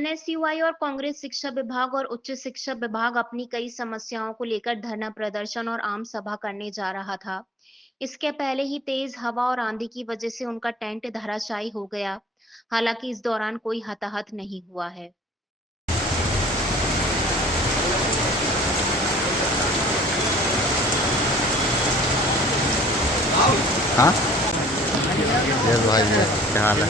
NSUI और कांग्रेस शिक्षा विभाग और उच्च शिक्षा विभाग अपनी कई समस्याओं को लेकर धरना प्रदर्शन और आम सभा करने जा रहा था। इसके पहले ही तेज हवा और आंधी की वजह से उनका टेंट धराशायी हो गया। हालांकि इस दौरान कोई हताहत नहीं हुआ है। हाँ ये भाई ये क्या हाल है।